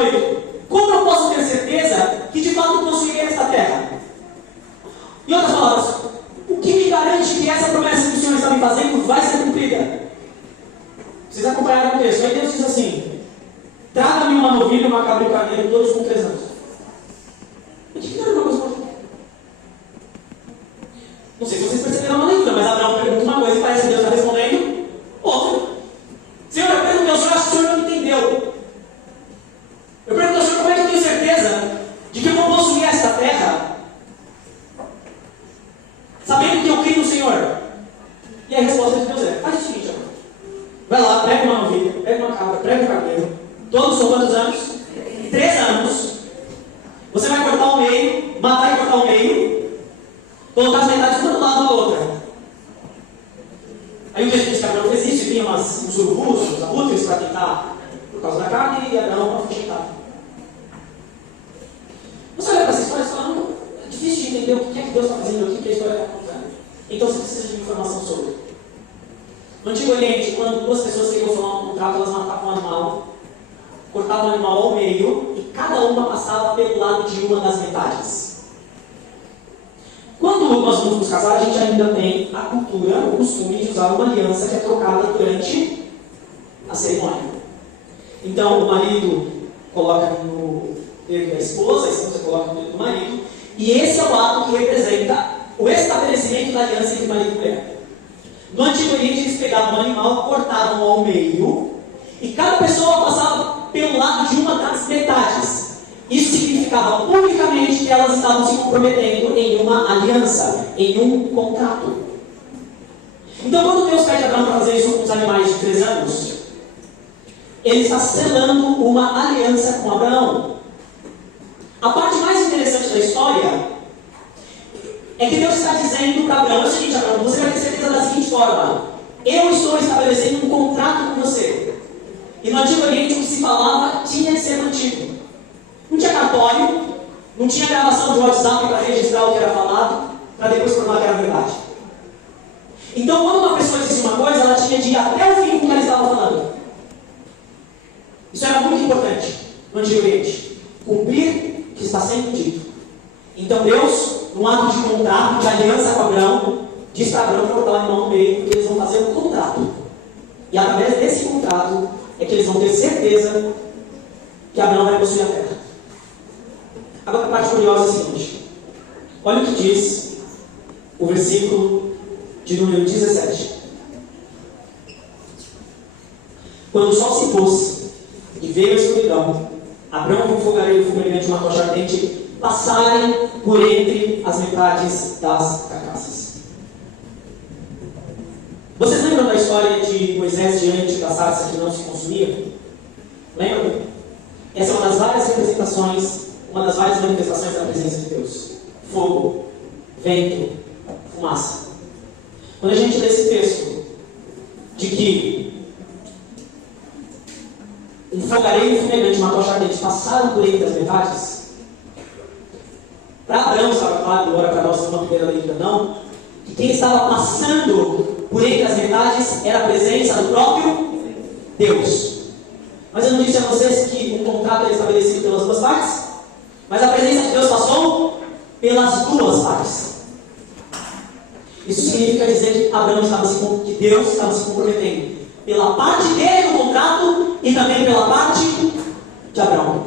8. Como eu posso ter certeza que de fato possuirei esta terra? Em outras palavras, o que me garante que essa promessa que o Senhor está me fazendo vai ser cumprida? Vocês acompanharam o texto. Aí Deus diz assim: traga-me uma novilha, uma cabra e um carneiro, todos com 3 anos. Eu tive que dar uma coisa para. Não sei se vocês perceberam na leitura, mas Abraão pergunta uma coisa e parece que Deus está respondendo outra. Senhor, eu pergunto ao Senhor, acho que o Senhor não me entendeu. Eu pergunto ao Senhor como é que eu tenho certeza de que eu vou possuir esta terra, sabendo que eu creio no Senhor. E a resposta de Deus é: faz o seguinte, amor. Vai lá, pega uma novilha, pega uma cabra, pega um carneiro. Todos são quantos anos? 3 anos. Você vai cortar o meio, matar e cortar o meio, colocar as metades uma do lado da outra. Aí o texto diz que Abraão fez isso e tinha uns urubus, uns abutres para tentar, por causa da carne, e Abraão para fugir. Você olha para essa história e fala: não, é difícil de entender o que é que Deus está fazendo aqui, o que a história está contando. Então você precisa de informação sobre. No Antigo Oriente, quando 2 pessoas queriam formar um contrato, elas matavam um animal, cortavam o animal ao meio e cada uma passava pelo lado de uma das metades. Quando nós vamos nos casar, a gente ainda tem a cultura, o costume de usar uma aliança que é trocada durante a cerimônia. Então o marido coloca no dedo da esposa, a esposa coloca no dedo do marido, e esse é o ato que representa o estabelecimento da aliança entre marido e mulher. No Antigo Oriente, eles pegavam um animal, cortavam ao meio, e cada pessoa passava pelo lado de uma das metades. Isso significava unicamente que elas estavam se comprometendo em uma aliança, em um contrato. Então, quando Deus pede a Abraão para fazer isso com os animais de 3 anos, Ele está selando uma aliança com Abraão. A parte mais interessante da história é que Deus está dizendo para Abraão: é o seguinte, Abraão, você vai ter certeza da seguinte forma: eu estou estabelecendo um contrato com você. E no Antigo Oriente, o que se falava tinha que ser mantido. Não tinha cartório, não tinha gravação de WhatsApp para registrar o que era falado, para depois provar que era verdade. Então, quando uma pessoa dizia uma coisa, ela tinha de ir até o fim com o que ela estava falando. Isso era muito importante no Antigo Oriente. Cumprir o que está sendo dito. Então Deus, num ato de contrato, de aliança com Abraão, diz para Abraão cortar o animal no meio, porque eles vão fazer um contrato. E através desse contrato é que eles vão ter certeza que Abraão vai possuir a terra. Agora a parte curiosa é a seguinte: olha o que diz o versículo de número 17. Quando o sol se pôs e veio a escuridão, Abraão viu um fogareiro fulminante de uma tocha ardente passarem por entre as metades das carcaças. Vocês lembram da história de Moisés diante da sarça que não se consumia? Lembram? Essa é uma das várias representações, uma das várias manifestações da presença de Deus: fogo, vento, fumaça. Quando a gente lê esse texto de que um fogareiro fumegante e uma tocha ardente passaram por entre as metades, para Abraão estava claro, agora para nós numa primeira leitura não, que quem estava passando por entre as metades era a presença do próprio Deus. Mas eu não disse a vocês que o contrato é estabelecido pelas 2 partes? Mas a presença de Deus passou pelas 2 partes. Isso significa dizer que que Deus estava se comprometendo pela parte dele no contrato e também pela parte de Abraão.